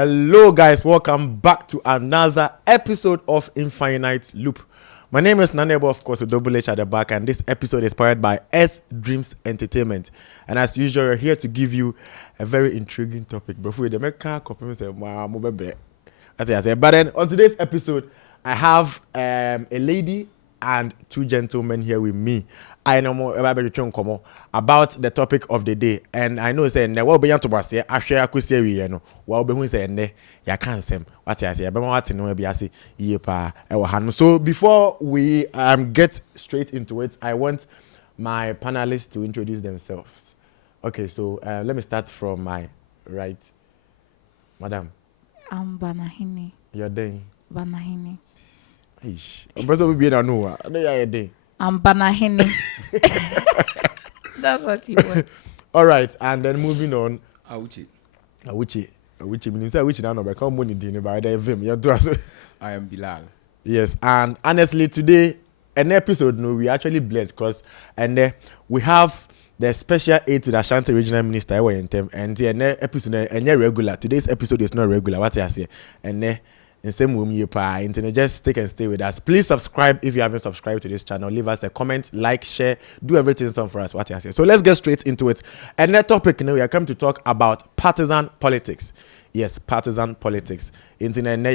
Hello guys, welcome back to another episode of Infinite Loop. My name is Nanebo, of course, with double H at the back, and this episode is powered by Earth Dreams Entertainment. And as usual, we're here to give you a very intriguing topic. But then on today's episode, I have a lady and two gentlemen here with me. I know more about the topic of the day, and I know saying what be to was here. I share akusi we no. What be who say ne ya can sem. What I say. Be what no be ase ye pa e wo han. So before we get straight into it, I want my panelists to introduce themselves. Okay, so let me start from my right, madam. I'm Banahini. You're doing Banahini. Ish. I'm supposed to be in no. I'm Banahini. That's what you want. All right, and then moving on. Awuchi Means Awuchi now no come money din by the vim. You do so. I am Bilal. Yes, and honestly today an episode we actually blessed because we have the special aid to the Ashanti Regional Minister and the episode regular. Today's episode is not regular. What I say and in same way you pay internet, just stick and stay with us. Please subscribe if you haven't subscribed to this channel. Leave us a comment, like, share, do everything for us. What I say. So let's get straight into it. And that topic we are coming to talk about partisan politics. Yes, partisan politics. Internet now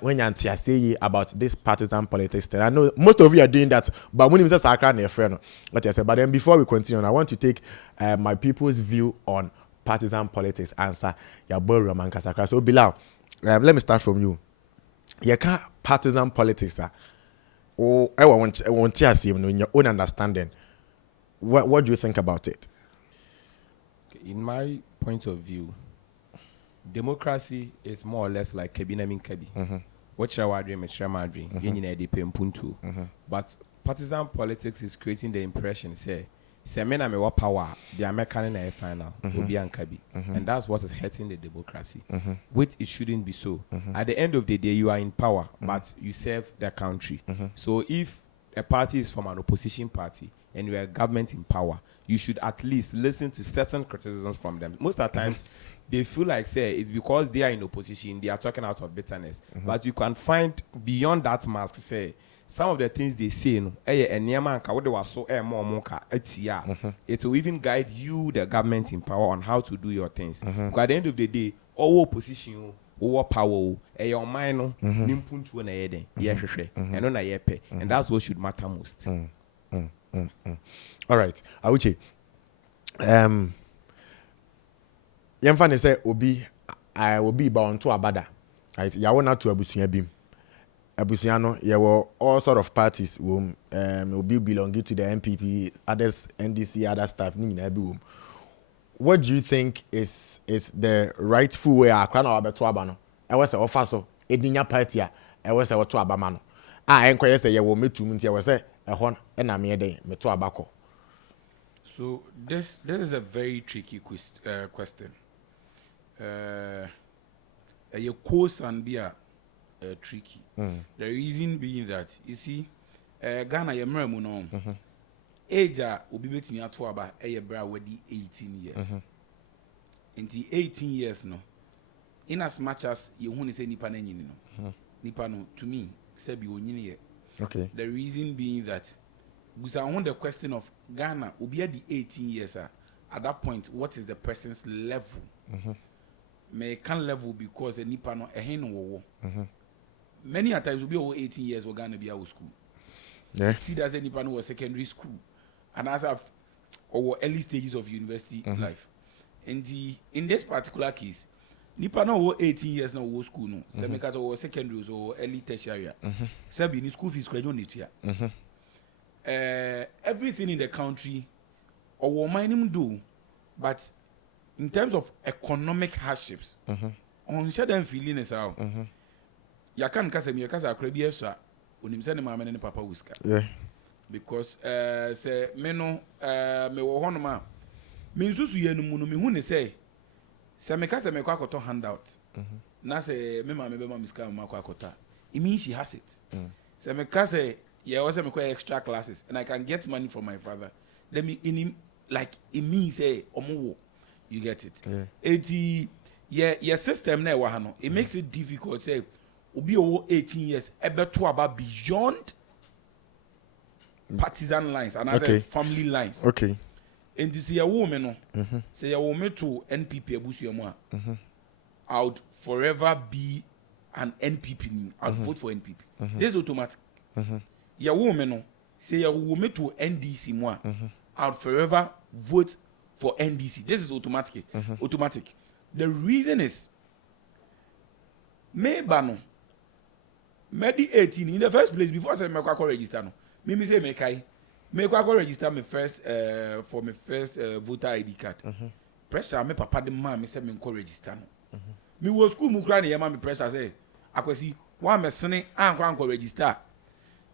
when you say about this partisan politics, I know most of you are doing that, but when you say a friend, what I say. But then before we continue, I want to take my people's view on partisan politics. Answer your boy Roman Kasakra. So Bilal. Let me start from you. You can't partisan politics. Oh, I want to see in your own understanding. What do you think about it? In my point of view, democracy is more or less like Kebi. What shall I dream? But partisan politics is creating the impression, say men me what power, the American in a final, and that's what is hurting the democracy. Which it shouldn't be so. At the end of the day, you are in power, but you serve the country. So if a party is from an opposition party and you are a government in power, you should at least listen to certain criticisms from them. Most of the times, they feel like say it's because they are in opposition, they are talking out of bitterness. But you can find beyond that mask, say some of the things they say, it will even guide you, the government in power, on how to do your things. Because at the end of the day, all opposition, all power, your mind, and that's what should matter most. All right, Awuchi. Yemfane say I will be bound to abada. Right, ya wona to abusuya bim. Abusiano, there were all sort of parties will be belonging to the MPP, others NDC, other staff. What do you think is the rightful way? I can't about Tuabano. I was a officer, Edinia party. I was a Tuabamano. I inquire say you will meet 2 months. I was a hon and I'm here day, Metuabaco. So this is a very tricky question. Your course and be tricky. The reason being that you see, Ghana yemre mu no. Age obi betimi ato aba bra wedi 18 years. Inti 18 years no. In as much as you hu say nipa na nyini no. Nipa no to me say bi onyini ye. Okay. The reason being that because I want the question of Ghana obi at the 18 years at that point what is the person's level? May can level because a nipa no ehn wo. Many a times will be over 18 years we're gonna be out of school. Yeah. See that's any person was secondary school. And as I've or early stages of university life. And in this particular case, nipa no 18 years now was school no. So because or secondary or early tertiary. So be in school fees graduate year. Everything in the country or mining do, but in terms of economic hardships, on certain feeling is out. Ya kan kasa mi kasa akrabi eso a onim se ne mama ne papa wiska. Yeah. Because say me no me wo hono ma me nsusu ye no mu no me hu ne say me kasa me kwa akoto handout. Na say me mama be ma miska ma kwa akota. It means she has it. Say me kasa ye also me kwa extra classes and I can get money from my father. Let me in him like it means say omowo. You get it. Yeah. your system na ɛwɔ ha no, it makes it difficult say obi over 18 years to about beyond partisan lines and as a family lines. Okay. And this year woman no, say your woman to NPP abusuamu a, I would forever be an NPP. I'd vote for NPP. This is automatic. Your woman no, say your woman to NDC moi, I would forever vote for NDC. This is automatic. Automatic. The reason is, me bano, me 18 in the first place before I say me kwa register no. Me say me kai, me kwa register me first for my first voter ID card. Pressure me papa de man me say me kwa register no. Me was school mu kra na yema me pressure say akwasi wa me sene an kwa register.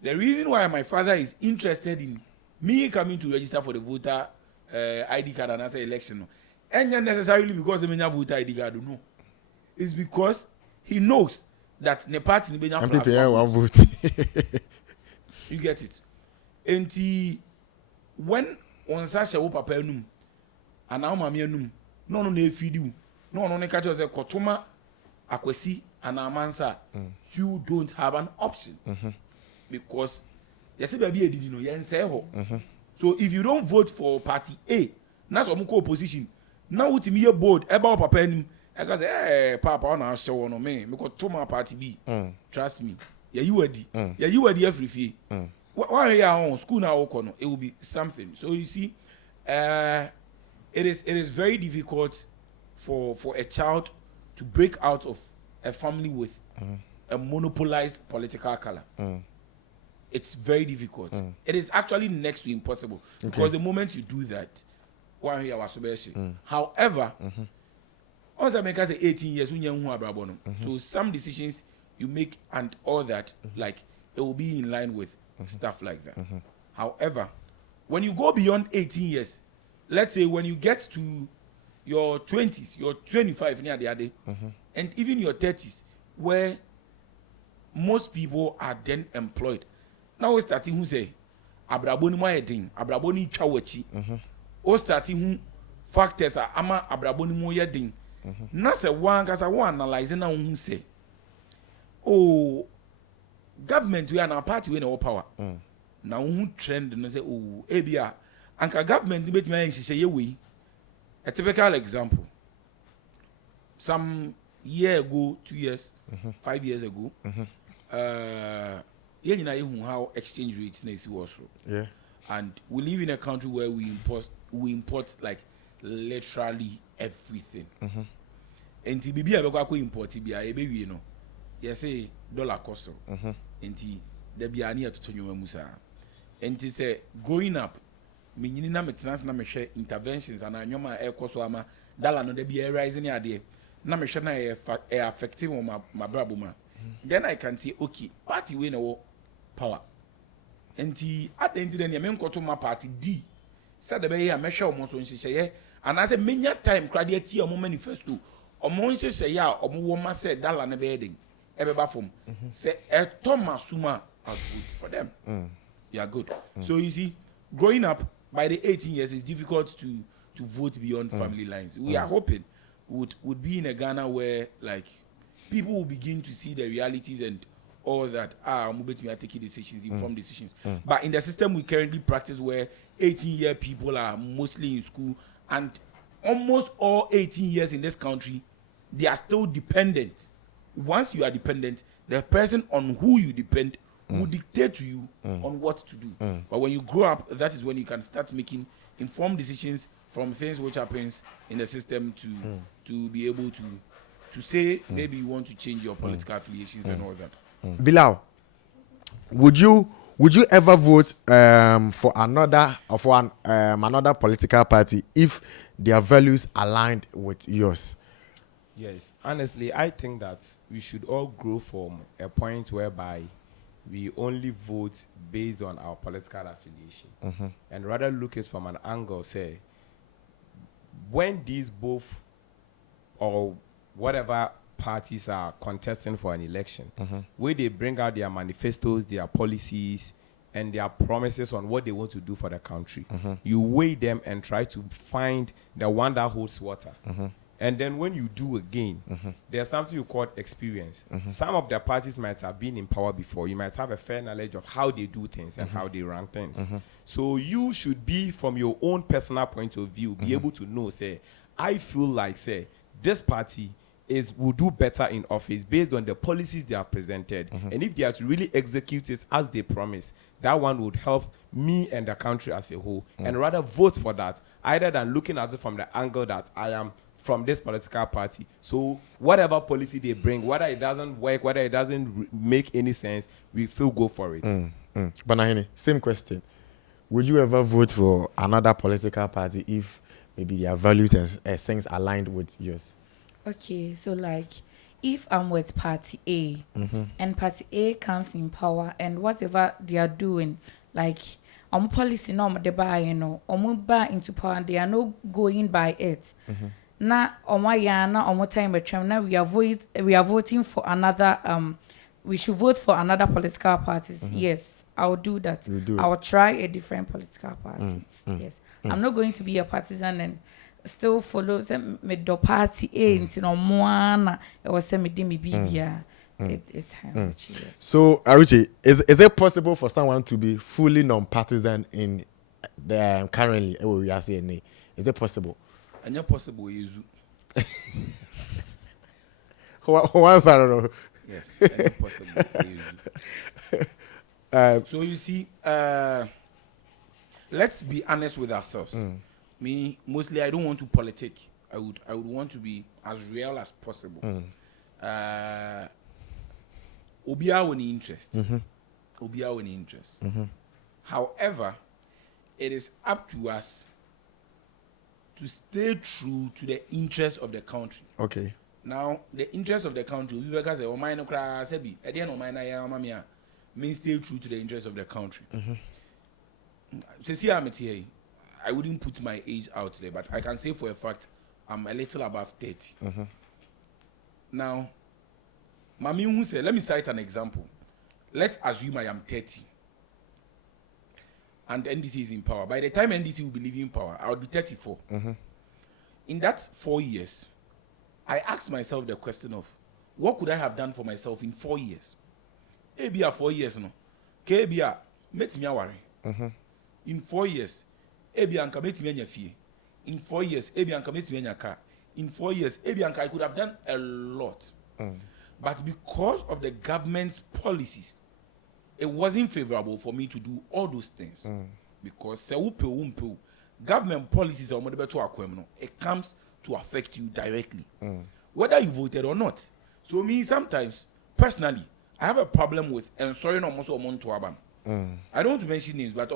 The reason why my father is interested in me coming to register for the voter ID card and answer election no. And not necessarily because the voter ID card no. It's because he knows that the party ni one vote. You get it. And when on such a papa enum and now mama enum no feed you no catch us a kotoma akwesi and amansa you don't have an option because yes baby did no yen say ho. So if you don't vote for party A, that's what we opposition. Now what me a board about papa enum I can say hey papa on our show no me kotoma party B. Trust me. Yeah you ready. Yeah you ready every fee. Why you are on school now it will be something. So you see it is very difficult for a child to break out of a family with a monopolized political color. It's very difficult. It is actually next to impossible because the moment you do that, however, once I make us say 18 years, so some decisions you make and all that, like it will be in line with stuff like that. However, when you go beyond 18 years, let's say when you get to your 20s, your 25 near the other, and even your 30s, where most people are then employed. Now we're starting who say, Abraboni mo yedin, Abraboni chawachi. O starting who factors are ama Abraboni mo yedin. Na se one kasa one analyze na who say, oh, government we are na party we na power. Na who trend na say oh, ebia anka government debate me nhihye we. A typical example. Some year ago, 2 years, 5 years ago, you know how exchange rates was. Yeah. And we live in a country where we import like literally everything. And to be able to import baby, you know, you say dollar cost. And there be any to you musa. And to say growing up, me na maintenance na me share interventions and anyoma e koso ama dollar no there be a rising ade. Na me share na effective on my brabuma. Then I can say okay, party we no power. Enti at the end then me nkoto my party D. Said the be here me share omo so nhihye and I say menya time krade ati omo manifesto. Omo nhihye ya omo wo ma say dollar na be den. Ebeba fom. Say e Thomas Suma output for them. Yeah, good. So you see, growing up by the 18 years it's difficult to vote beyond family lines. We are hoping would be in a Ghana where like people will begin to see the realities and all that. I'm taking decisions, informed decisions. But in the system we currently practice where 18-year people are mostly in school and almost all 18 years in this country, they are still dependent. Once you are dependent, the person on who you depend will dictate to you on what to do. But when you grow up, that is when you can start making informed decisions from things which happens in the system to be able to say maybe you want to change your political affiliations and all that. Bilal, would you ever vote for another another political party if their values aligned with yours? Yes, honestly, I think that we should all grow from a point whereby we only vote based on our political affiliation and rather look at it from an angle, say, when these both or whatever parties are contesting for an election, where they bring out their manifestos, their policies, and their promises on what they want to do for the country, you weigh them and try to find the one that holds water. And then when you do again, there's something you call experience. Some of the parties might have been in power before. You might have a fair knowledge of how they do things and how they run things. So you should be, from your own personal point of view, be able to know, say, I feel like, say, this party will do better in office based on the policies they have presented. And if they are to really execute it as they promise, that one would help me and the country as a whole. And rather vote for that, either than looking at it from the angle that I am from this political party. So whatever policy they bring, whether it doesn't work, whether it doesn't make any sense, we still go for it. Banahini, same question. Would you ever vote for another political party if maybe their values and things aligned with yours? Okay, so like if I'm with Party A and Party A comes in power and whatever they are doing, like policy no they buy, buy into power and they are not going by it. Na time now we are voting for another we should vote for another political parties. Yes, I will do that. I will try a different political party. Yes. I'm not going to be a partisan and still follow them with the party A until one or semi demi bibia. So Aruchi, is it possible for someone to be fully non-partisan in the currently we are saying? Is it possible? And you're possible is once I don't know. yes, and possible. So you see, let's be honest with ourselves. Me, mostly I don't want to politic. I would want to be as real as possible. Obia when interest. Obia when interest. However, it is up to us to stay true to the interest of the country. Okay. Now, the interest of the country, we will say, "Oh, my no cry, sebi." At the end of my na means stay true to the interest of the country. So, I wouldn't put my age out there, but I can say for a fact I'm a little above 30. Now, Mami who said, let me cite an example. Let's assume I am 30 and NDC is in power. By the time NDC will be leaving power, I will be 34. In that 4 years, I asked myself the question of, what could I have done for myself in 4 years? Ebia 4 years, no. Kebia, met me worry. In 4 years, Ebia and commit me fee. In 4 years, Ebia and commit me car. In 4 years, Ebia and I could have done a lot. But because of the government's policies, it wasn't favorable for me to do all those things. Because government policies are more it comes to affect you directly. Whether you voted or not. So me sometimes, personally, I have a problem with ensuring almost to abam. I don't want to mention names, but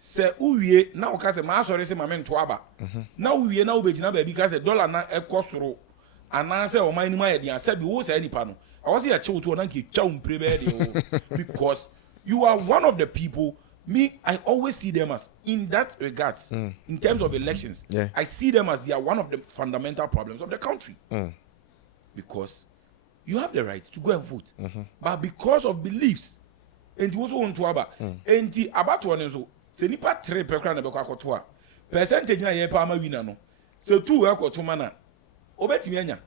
say uwie na o ka se ma sorry say ma men to aba na uwie na obegina ba bi ka se dollar na ekosoro ana say o man ni ma ye dia say bi wo say nipa no I was here chew to na ki chow mpre be de because you are one of the people I always see them as in that regards in terms of elections. I see them as they are one of the fundamental problems of the country. Because you have the right to go and vote. But because of beliefs and you also want to aba and about one so se nipa 3 pekra na beko akoto a percentage na ye pa ma wina no se 2 akoto mana obetimi anya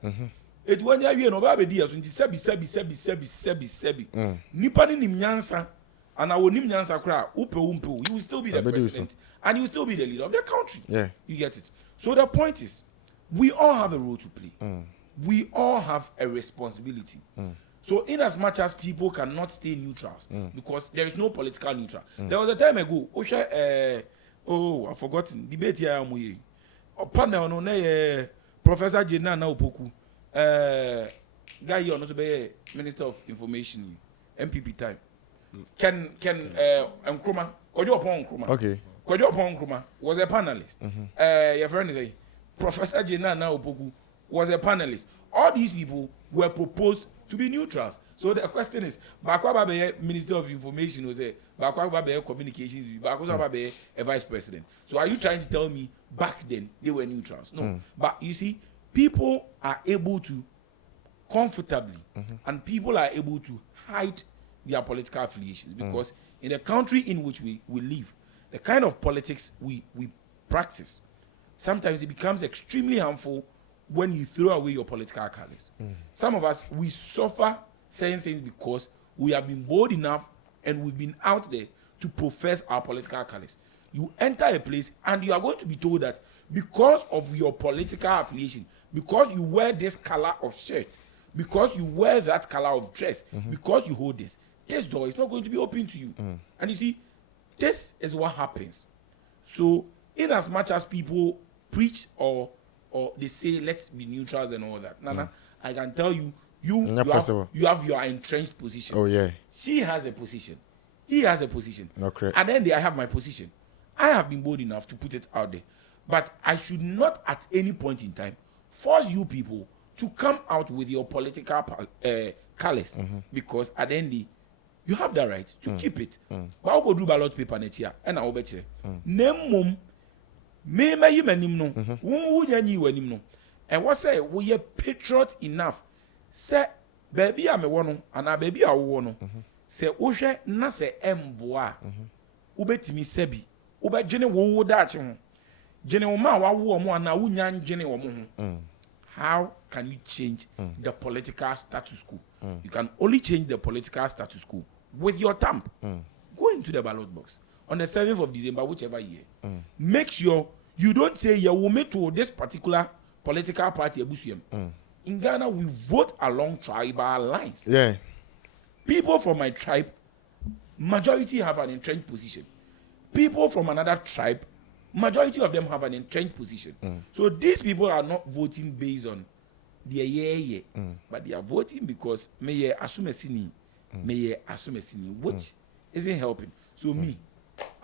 edu anya wie no ba be di aso nti sebi nipa ni nim nyansa ana wonim nyansa kra upe you will still be the president and you will still be the leader of the country. You get it? So the point is we all have a role to play. We all have a responsibility. So in as much as people cannot stay neutrals, because there is no political neutral. There was a time ago, I've forgotten, debate here, panel no Professor Jena na Opoku, guy you also be Minister of Information, MPP time. Can Nkrumah, Kojo upon Nkrumah. Okay. Kojo upon Nkrumah was a panelist. Your friend is Professor Jena na Opoku was a panelist. All these people were proposed to be neutrals. So the question is, Bakwa Babe, Minister of Information, was a Bakwa Babe Communications, Bakwa Babe, a Vice President. So are you trying to tell me back then they were neutrals? No. But you see, people are able to comfortably, and people are able to hide their political affiliations because in the country in which we live, the kind of politics we practice, sometimes it becomes extremely harmful when you throw away your political colors. Some of us, we suffer certain things because we have been bold enough and we've been out there to profess our political colors. You enter a place and you are going to be told that because of your political affiliation, because you wear this color of shirt, because you wear that color of dress, because you hold this door is not going to be open to you. And you see, this is what happens. So, in as much as people preach or they say let's be neutrals and all that, Nana, I can tell you, you have your entrenched position. Oh yeah. She has a position. He has a position. No, correct. And then I have my position. I have been bold enough to put it out there. But I should not at any point in time force you people to come out with your political colors. Because at the end, you have the right to keep it. But I'll go do ballot paper next year. And I'll bet you. Name mum. Me you menim no. Who you wenim no. And what say we are patriot enough. Say baby I'm a one and a baby I want. Say Oshe na se emboa. Ubetimi sebi. Ube jene wo dachi ho. Jene wo ma wa wo mo na wunya jene wo mo ho. How can you change the political status quo? You can only change the political status quo with your thumb. Go into the ballot box on the 7th of December, whichever year. Make sure you don't say you will meet to this particular political party. In Ghana, we vote along tribal lines. Yeah. People from my tribe, majority have an entrenched position. People from another tribe, majority of them have an entrenched position. So these people are not voting based on their but they are voting because may assumesini, which isn't helping. So me,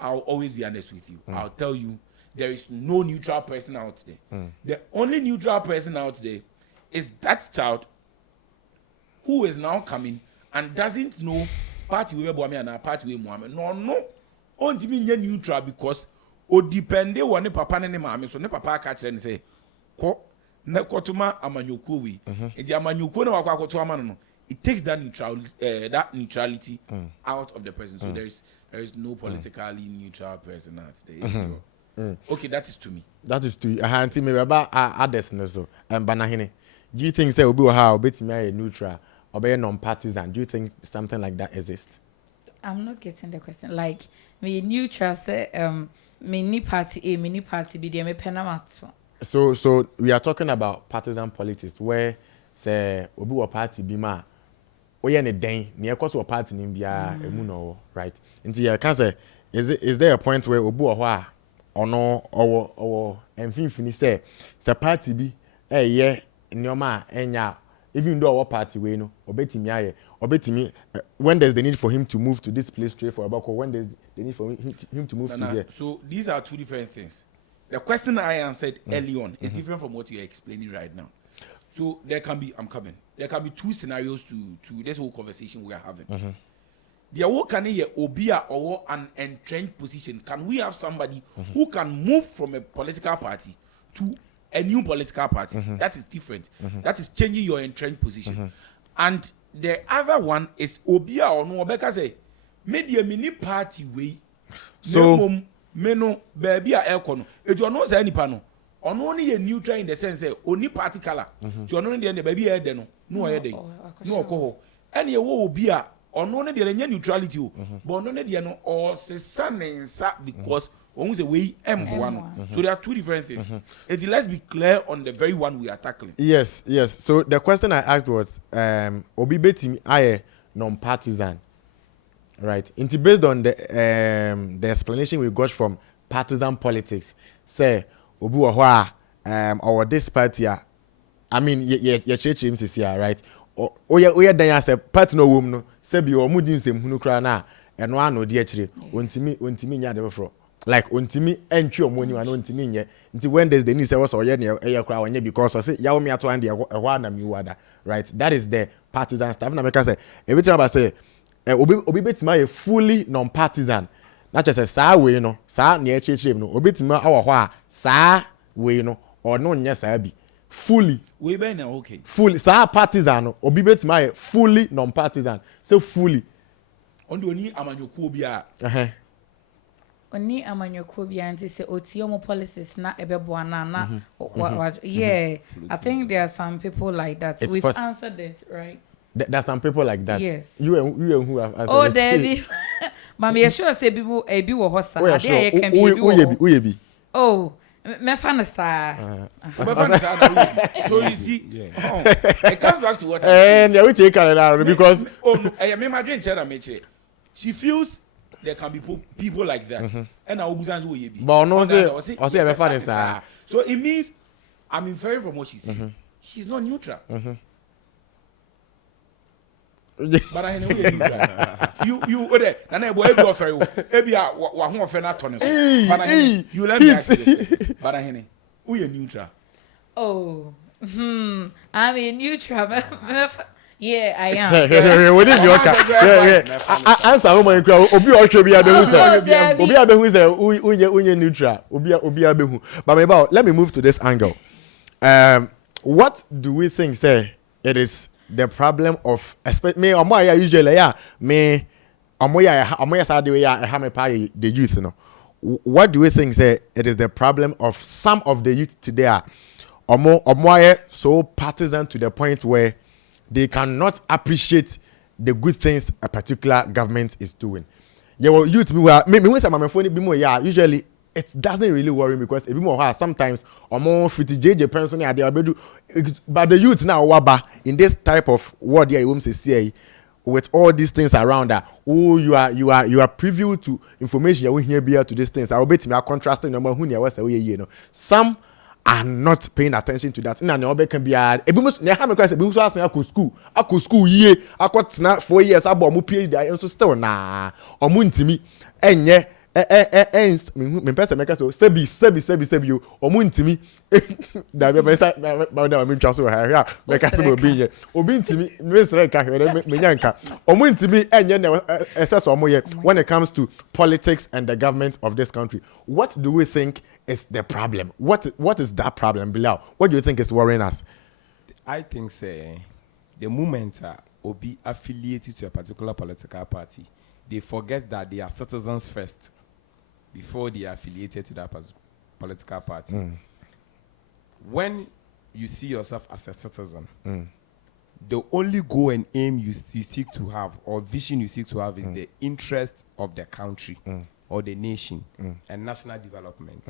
I'll always be honest with you. I'll tell you, there is no neutral person out there. The only neutral person out there is that child who is now coming and doesn't know party we Boami and party we Mohammed. No, on to me neutral because o depende on ne papa ne maame so ne papa catch and say ko na kotuma amanyoko we. Enti amanyoko na wakwa koto ama no. It takes that neutrality out of the person. So there is no politically neutral person out there. Okay, that is to me. That is to you. Auntie, maybe about others no so. Banahine. Do you think say obi wo ha obeti me neutral or be non-partisan? Do you think something like that exists? I'm not getting the question. Like me neutral say mini party A, mini party B, me penamato. So we are talking about partisan politics where say obi wo party bi ma oye ne den ne ekoso wo party nim bia emu no right. Nti ya can say is there a point where obi wo ho a ono owo emfinfini say party bi ye nyoma enya even though our party we no obetimi when there's the need for him to move to this place straight for about when there's the need for him to move to there. So these are two different things. The question I answered early on is different from what you're explaining right now. So there can be there can be two scenarios to this whole conversation we are having. The work can hear obia or an entrenched position. Can we have somebody who can move from a political party to a new political party? That is different. That is changing your entrenched position. And the other one is obia or no obeka say maybe a mini party way. So meno baby a elkono. If you know say any pano, on only a neutral in the sense say only party color. So on only the baby head no head no ko. Any wo obia on only the neutrality but on only the no or se sanensa because one say way M1. So there are two different things. Let's be clear on the very one we are tackling. Yes. So the question I asked was obi betimi aye non-partisan. Right. It's based on the explanation we got from partisan politics. Say obi wo ho or this party I mean ye church him here, right? Oya dan ya say party no wom no say bi o mudi nsem hunu kra na eno ano de akire ontimi nya de befro like ontimi entwe omoni wa no ontimi nye nti when there's the need say was oye ne eya kra wanye because say yawo mi ato and de ehwa na mi wada, right? That is the partisan stuff. Na make say everything about say obi betima ye fully non-partisan na che say saa we no saa na echechire no obi betima awo ho a saa we no or no nya saa bi fully we be na okay fully saa partisan no obi betima ye fully non-partisan so fully on the only amanyoku obi a Oni amanyoko bi anti say otiomo policies na ebeboa na yeah. I think there are some people like that. We've answered it, right? There's some people like that. Yes. You and who have answered Oh, it. Debbie. Mami, sure say people ebi wo hosa. Oh, sure. Who be? Oh, me fan sa. So you see, it comes back to what and yeah, we take it out because I mean, my dream child, she feels there can be people like that, and I will be. But no, say me fan sa. So it means I'm inferring from what she's saying. She's not neutral. But I know you there. And I boy go for you. Maybe I wa for not on it. But you let me ask you. But I know who you neutral. Oh, I'm a neutral. Yeah, I am. What if you answer home and crowd? Obi or should be a behu. Obi abehu is a neutral. Obi abehu. But maybe let me move to this angle. What do we think? Say it is the problem of me usually me the youth, you know. What do we think say it is the problem of some of the youth today are so partisan to the point where they cannot appreciate the good things a particular government is doing? Yeah, well, youth me when say my phone be more usually it doesn't really worry me because a bit more sometimes more 50 JJ person but the youth now waba in this type of word here you won't say with all these things around that you are privy to information you will hear be to these things. I will bet me are contrasting number who near was you know some are not paying attention to that. Na obe can be a ebimus na ha me kwase ebimus asan akọ school ye akọtena 4 years abo mo PhD enso still na omo ntimi enye me pesa make so sebi omo ntimi da be pesa na me ntwa so ha make so obi ntimi me sere ka hwere me nyanka omo ntimi enye na SS omo ye when it comes to politics and the government of this country. What do we think is the problem? What is that problem, Bilal? What do you think is worrying us? I think say the moment will be affiliated to a particular political party, they forget that they are citizens first before they are affiliated to that political party. When you see yourself as a citizen, the only goal and aim you seek to have or vision you seek to have is the interest of the country or the nation and national development.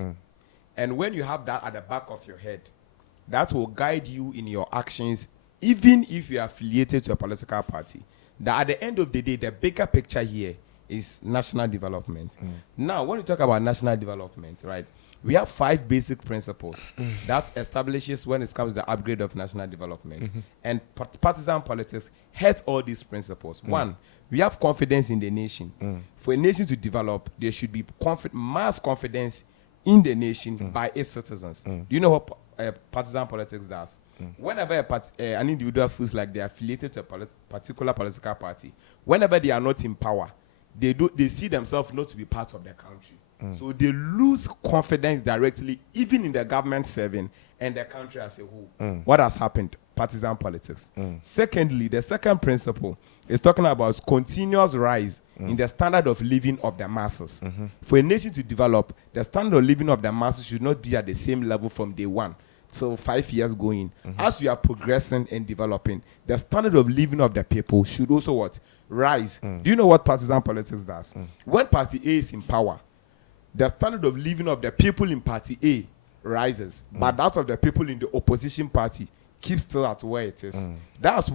And when you have that at the back of your head, that will guide you in your actions, even if you are affiliated to a political party. That at the end of the day, the bigger picture here is national development. Now, when we talk about national development, right, we have 5 basic principles that establishes when it comes to the upgrade of national development. And partisan politics hurts all these principles. 1, we have confidence in the nation. For a nation to develop, there should be mass confidence in the nation by its citizens. Do you know what partisan politics does? Whenever an individual feels like they are affiliated to a particular political party, whenever they are not in power, they see themselves not to be part of the country. So they lose confidence directly, even in the government serving and the country as a whole. What has happened? Partisan politics. Secondly, the second principle is talking about continuous rise in the standard of living of the masses. For a nation to develop, the standard of living of the masses should not be at the same level from day 1 till 5 years going. As you are progressing and developing, the standard of living of the people should also what? Rise. Do you know what partisan politics does? When Party A is in power, the standard of living of the people in Party A rises, but that of the people in the opposition party keeps still at where it is. That's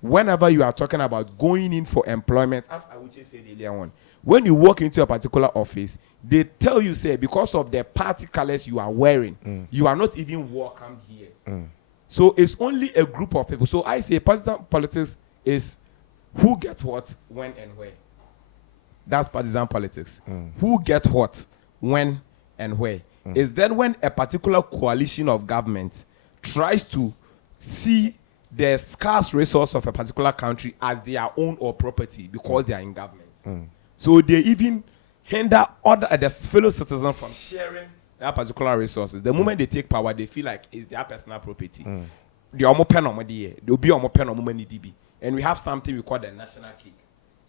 whenever you are talking about going in for employment, as I would just say earlier on, when you walk into a particular office, they tell you, say, because of the party colors you are wearing, you are not even welcome here. So it's only a group of people. So I say partisan politics is who gets what, when, and where. That's partisan politics. Who gets what, when, and where. Is then when a particular coalition of government tries to see the scarce resource of a particular country as their own or property because they are in government. So they even hinder the fellow citizens from sharing that particular resources. The moment they take power, they feel like it's their personal property. They'll be and we have something we call the national cake.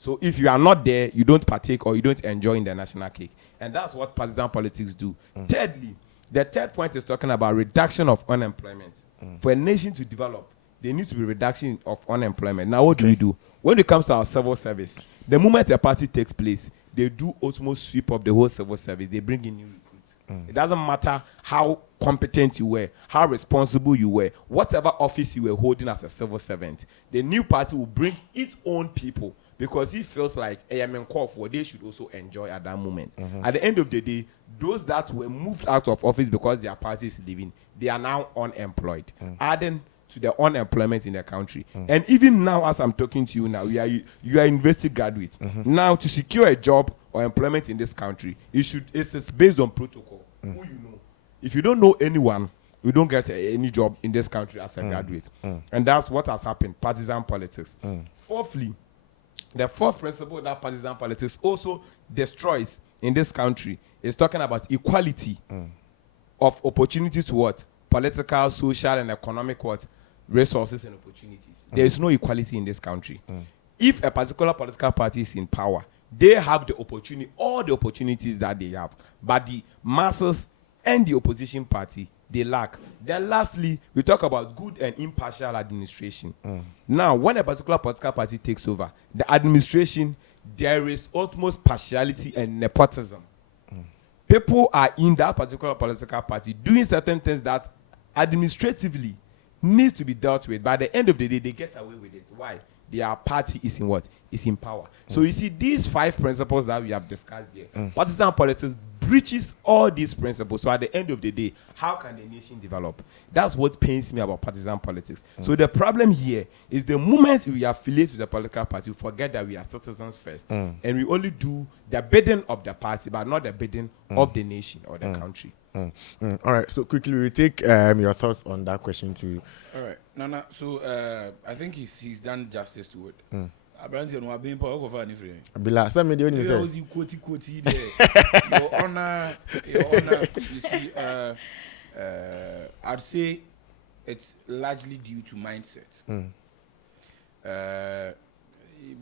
So if you are not there, you don't partake or you don't enjoy in the national cake. And that's what partisan politics do. Thirdly, the third point is talking about reduction of unemployment. For a nation to develop, there needs to be reduction of unemployment. Now, what do we do? When it comes to our civil service, the moment a party takes place, they do almost sweep up the whole civil service. They bring in new recruits. It doesn't matter how competent you were, how responsible you were, whatever office you were holding as a civil servant, the new party will bring its own people because it feels like what they should also enjoy at that moment. At the end of the day, those that were moved out of office because their party is leaving, they are now unemployed. Adding to the unemployment in the country. And even now, as I'm talking to you now, you are university graduates. Now, to secure a job or employment in this country, it's based on protocol. Who you know. If you don't know anyone, you don't get any job in this country as a graduate. And that's what has happened, partisan politics. Fourthly, the fourth principle that partisan politics also destroys in this country is talking about equality of opportunity to what? Political, social, and economic what? Resources and opportunities. There is no equality in this country. If a particular political party is in power, they have the opportunity, all the opportunities that they have. But the masses and the opposition party, they lack. Then lastly, we talk about good and impartial administration. Now, when a particular political party takes over, the administration, there is almost partiality and nepotism. People are in that particular political party doing certain things that administratively needs to be dealt with. By the end of the day, they get away with it. Why? Their party is in what? Is in power. So you see, these 5 principles that we have discussed here, partisan politics breaches all these principles. So at the end of the day, how can the nation develop? That's what pains me about partisan politics. So the problem here is the moment we affiliate with the political party, we forget that we are citizens first. And we only do the bidding of the party, but not the bidding of the nation or the country. All right, so quickly we take your thoughts on that question too. All right, Nana. So I think he's done justice to it. Abranti no abin pa okofa ni free. Abila, some media only say. You quote there. Your honor. You see, I'd say it's largely due to mindset.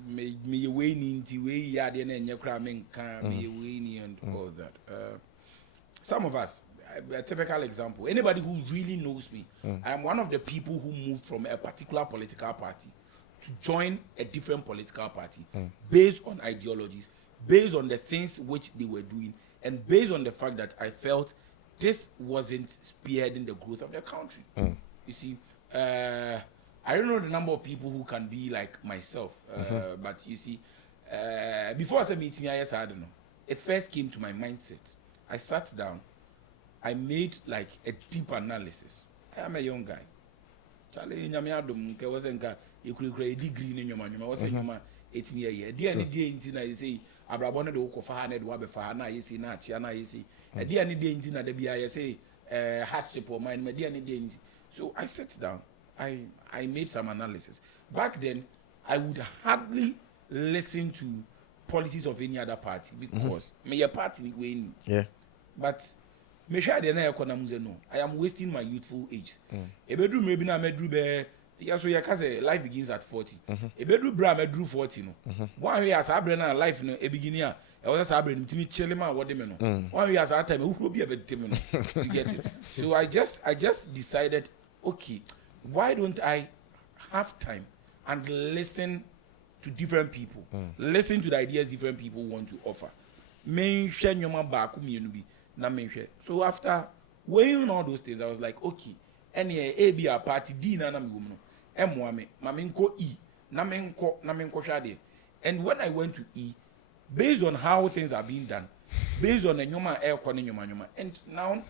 Me way ni nti way ya de na enye kra me nka me way ni and all that. Some of us, a typical example, anybody who really knows me, I am one of the people who moved from a particular political party to join a different political party based on ideologies, based on the things which they were doing, and based on the fact that I felt this wasn't spearheading the growth of the country. You see, I don't know the number of people who can be like myself, but you see, before I said meet me, I don't know. It first came to my mindset. I sat down. I made like a deep analysis. I am a young guy. Charlie, nyamiadum was enka. You could create a degree in your man. You was a young man. 8 me a year. Dear any day in I say Abrabona do Kofahana Wabe Fahana. You see na Chiana. You see. A dear any day in Tina de Bia. say hardship or mine. Dear any day. So I sat down. I made some analysis. Back then, I would hardly listen to policies of any other party because my party way. Yeah. But me share the na no. I am wasting my youthful age. A bedroom maybe na medru be ya so ya ka say life begins at 40. A bedroom bra medru 40 no. One way as abre na life no e beginning a e was abre ntimi chele ma wode me no. One way as that time who be a bit no. You get it. So I just decided, okay, why don't I have time and listen to different people, listen to the ideas different people want to offer. So after weighing all those things, I was like, okay, any A be a party D na mi woman, M1 maminko E, namenko shade. And when I went to E, based on how things are being done, based on the nyoma air nyoma, and now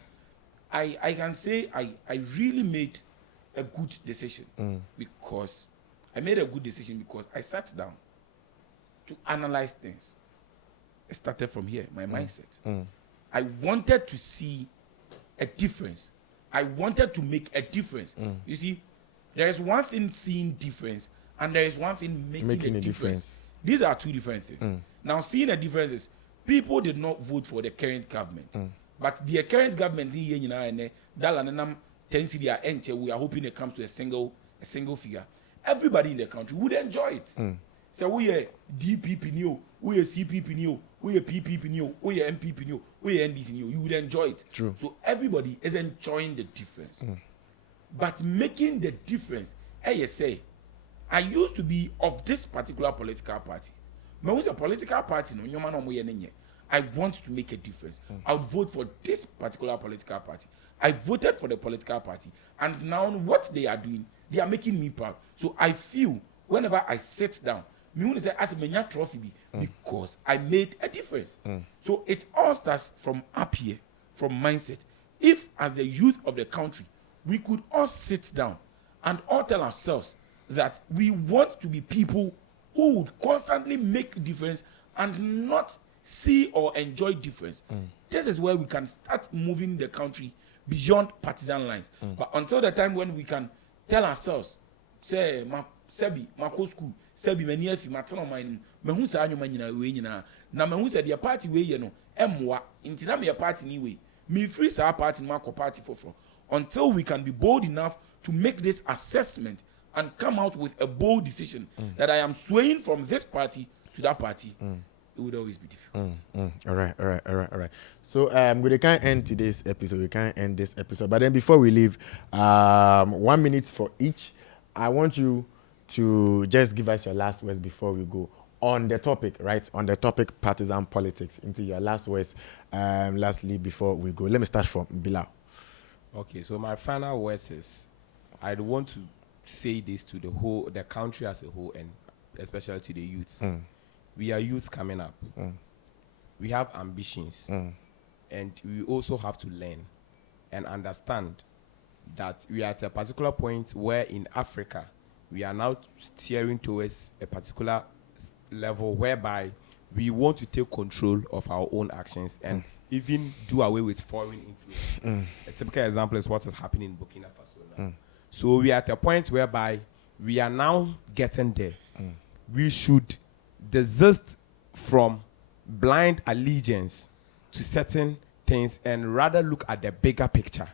I can say I really made a good decision because I made a good decision because I sat down to analyze things. It started from here, my mindset. I wanted to see a difference. I wanted to make a difference. You see, there is one thing seeing difference, and there is one thing making a difference. These are two different things. Now, seeing a difference is people did not vote for the current government, but the current government we are hoping it comes to a single figure. Everybody in the country would enjoy it. So we are DPP new, we are CPP new, we are PPP new, we are MPP new, we are NDC new. You would enjoy it. True. So everybody is enjoying the difference. But making the difference, I say, I used to be of this particular political party. But who's a political party? No, I want to make a difference. I would vote for this particular political party. I voted for the political party, and now what they are doing, they are making me proud. So I feel whenever I sit down, me want to say as a mania trophy because I made a difference. So it all starts from up here, from mindset. If as the youth of the country, we could all sit down and all tell ourselves that we want to be people who would constantly make difference and not see or enjoy difference. This is where we can start moving the country beyond partisan lines. But until the time when we can tell ourselves, say, Sebi, Mako school, Sebi, many of you, Matano, mine, Mahusa, Anumana, Wayna, Namahusa, the party way, you know, Mwa, Intinamia party anyway. Me free our party, Marco party for. Until we can be bold enough to make this assessment and come out with a bold decision that I am swaying from this party to that party, it would always be difficult. All right. So we can't end today's episode. We can't end this episode. But then before we leave, 1 minute for each. I want you to just give us your last words before we go on the topic, right? On the topic partisan politics. Into your last words, lastly, before we go. Let me start from Bilal. Okay, so my final words is, I'd want to say this to the country as a whole, and especially to the youth. We are youth coming up. We have ambitions, and we also have to learn and understand that we are at a particular point where in Africa we are now steering towards a particular level whereby we want to take control of our own actions and even do away with foreign influence. A typical example is what is happening in Burkina Faso now. So we are at a point whereby we are now getting there. We should desist from blind allegiance to certain things and rather look at the bigger picture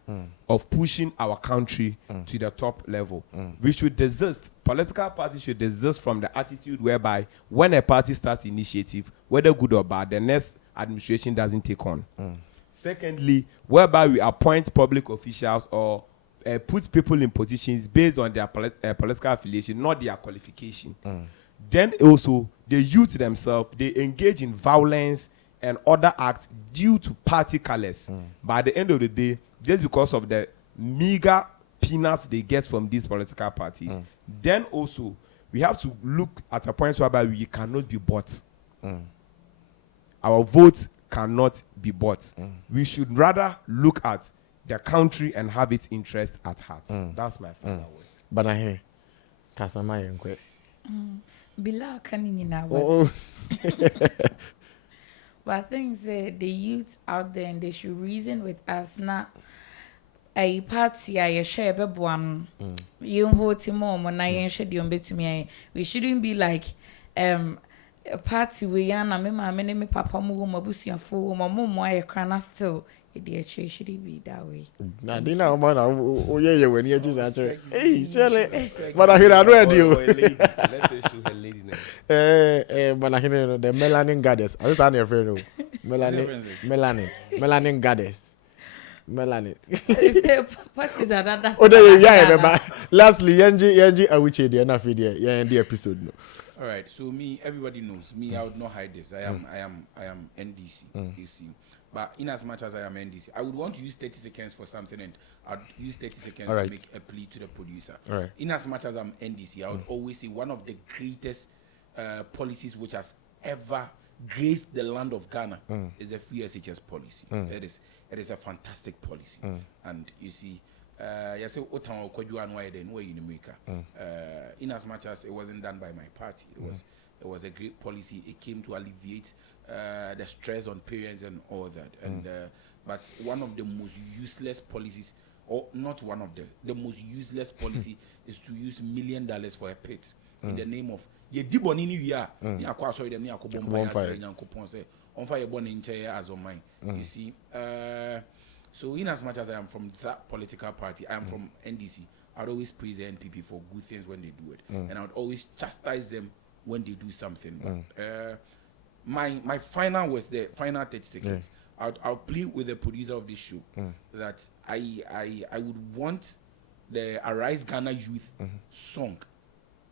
of pushing our country to the top level. We should desist. Political parties should desist from the attitude whereby when a party starts initiative, whether good or bad, the next administration doesn't take on. Secondly, whereby we appoint public officials or put people in positions based on their political affiliation, not their qualification. Then also, the youth themselves, they engage in violence and other acts due to party colors. But at the end of the day, just because of the meager peanuts they get from these political parties, then also, we have to look at a point whereby we cannot be bought. Our votes cannot be bought. We should rather look at the country and have its interest at heart. That's my final words. But I hear Kasama Yankwe. Bila kanina But I think the youth out there, and they should reason with us not a party I share one. You vote more to me. We shouldn't be like a party we are me papa mu mabusi afo mamo I crana still. It should be that way. Nah, Dina, man, oh yeah, when you just answer. Hey, Charlie, but I hear I read you. Let's issue her lady name. But I hear the melanin goddess. I just your friend. Melanin goddess. Melanin. Partisan. Oh, there you yeah. Lastly, Yanji, I will change the enough video. Yeah, in the episode. No. All right. So me, everybody knows me. I would not hide this. I am NDC. You see. But in as much as I am NDC, I would want to use 30 seconds for something, and I'd use 30 seconds to make a plea to the producer. Right. In as much as I'm NDC, I would always say one of the greatest policies which has ever graced the land of Ghana is the free SHS policy. It is a fantastic policy. And you see, in as much as it wasn't done by my party, it was a great policy. It came to alleviate the stress on parents and all that. And but one of the most useless policies, or not one of the most useless policy is to use $1 million for a pit in the name of ye diboni ni wia ni akwa sorry dem ni akobomba ya say nyankopon say on fire born in chair as on mine. You see, so in as much as I am from that political party, I am from NDC. I'd always praise the NPP for good things when they do it, and I would always chastise them when they do something. But my final was the final 30 seconds. I'll plead with the producer of this show that I would want the Arise Ghana Youth song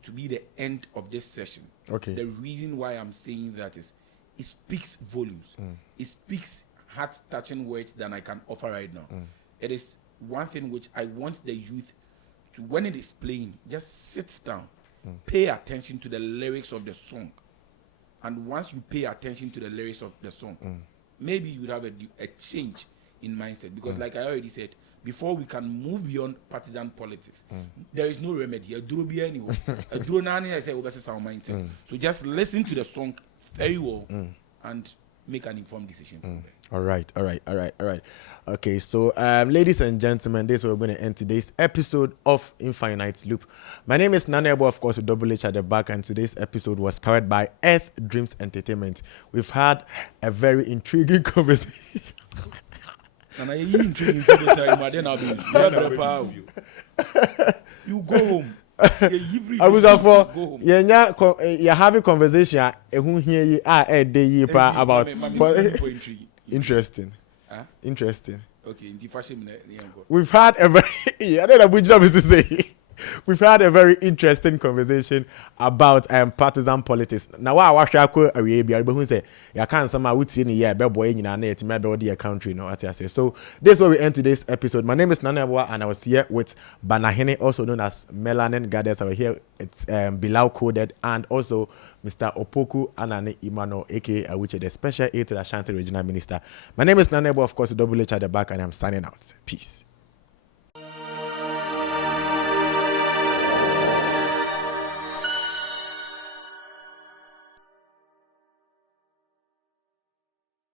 to be the end of this session. Okay. The reason why I'm saying that is it speaks volumes. It speaks heart-touching words that I can offer right now. It is one thing which I want the youth to, when it is playing, just sit down, pay attention to the lyrics of the song. And once you pay attention to the lyrics of the song, maybe you would have a change in mindset. Because like I already said, before we can move beyond partisan politics, there is no remedy. A duro be anywhere. A duro nani I say our mindset. So just listen to the song very well and make an informed decision from there. All right. Okay, so ladies and gentlemen, this is where we're going to end today's episode of Infinite Loop. My name is Nanebo, of course, with Double H at the back, and today's episode was powered by Earth Dreams Entertainment. We've had a very intriguing conversation. And I intriguing for the you go home. I was for you're having conversation about interesting. Interesting. Okay, we've had a very I don't know which job is to say. We've had a very interesting conversation about partisan politics. Now, what I watch Arabia, but who say you can't somehow would see any boy in an net, maybe the country, no, what I say. So this is where we end today's episode. My name is Nanabwa, and I was here with Banahene, also known as Melanin Goddess. I was here. It's Bilal Coded, and also Mr. Opoku Anane Imano, aka which is the special aid to the Ashanti Regional Minister. My name is Nanabwa, of course, Double H at the back, and I'm signing out. Peace.